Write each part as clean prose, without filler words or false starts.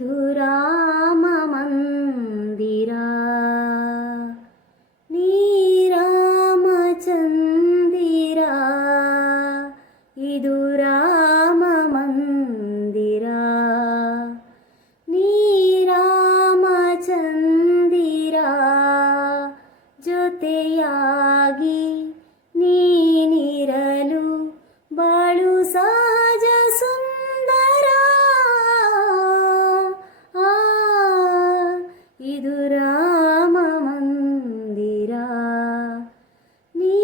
ಇದು ರಾಮ ಮಂದಿರ, ನೀ ರಾಮಚಂದಿರ. ಇದು ರಾಮ ಮಂದಿರ, ನೀ ರಾಮಚಂದಿರ. ಜೊತೆಯಾಗಿ ನೀನಿರಲು ಬಾಳು ಸಹಜ ಸುಂದರ. ಇದು ರಾಮ ಮಂದಿರ, ನೀ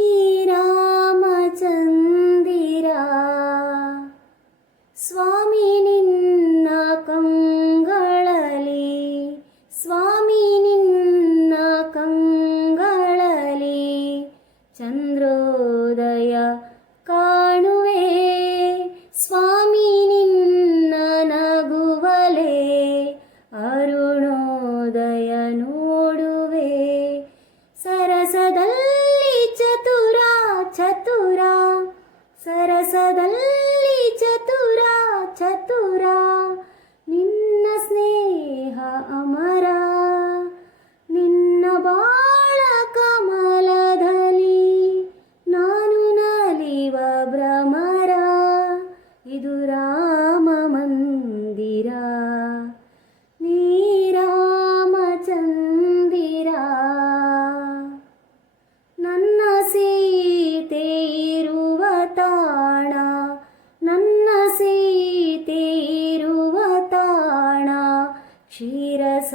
ರಾಮಚಂದಿರ. ಸ್ವಾಮಿ ನಿನ್ನ ಕಂಗಳಲ್ಲಿ, ಸ್ವಾಮಿ ನಿನ್ನ ಕಂಗಳಲ್ಲಿ ಚಂದ್ರೋದಯ ಕಾಣುವೆ. ಸ್ವಾಮಿ ನಿನ್ನ ನಗುವಲೆ ಅರುಣೋದಯ ನೋಡುವೆ. ಸರಸದಲ್ಲಿ ಚತುರ ಚತುರ, ಸರಸದಲ್ಲಿ ಚತುರ ಚತುರ. ನಿನ್ನ ಸ್ನೇಹ ಅಮರ, ನಿನ್ನ ಬಾಳ ಕಮಲದಲ್ಲಿ ನಾನು ನಲಿವ ಭ್ರಮರ. ಇದು ರಾಮ ಮಂದಿರ, ನೀ ರಾಮಚಂದಿರ. ನನ್ನ ಸೀತೆ ಇರುವ ತಾಣ, ನನ್ನ ಸೀತೆ ಇರುವ ತಾಣ ಕ್ಷೀರಸಾಗರದಂತೆ.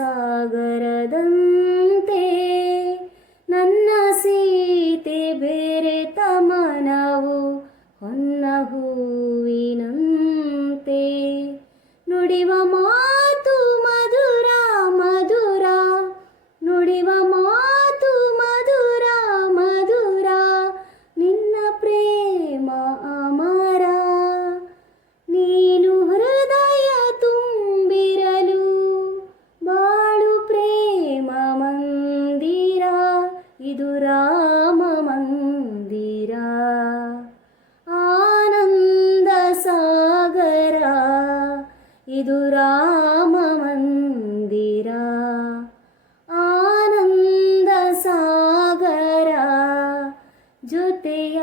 ನನ್ನ ಸೀತೆ ಬೆರೆತ ಮನವು ಹೊನ್ನ ಹೂವಿನಂತೆ. ನುಡಿವ ಮಾತು ಮಧುರ ಮಧುರ, ನುಡಿವ ಮಾತು ಮಧುರ ಮಧುರ. ನಿನ್ನ ಪ್ರೇಮ ಅಮರ, ನೀನು ಹೃದಯ ತುಂಬಿರಲು ಬಾಳು ಪ್ರೇಮ ಮಂದಿರ. ಇದು ರಾಮ ಮಂದಿರ, ಆನಂದ ಸಾಗರ. ಇದು ರಾಮ ಮಂದಿರ, ಆನಂದ ಸಾಗರ. ಜೊತೆಯ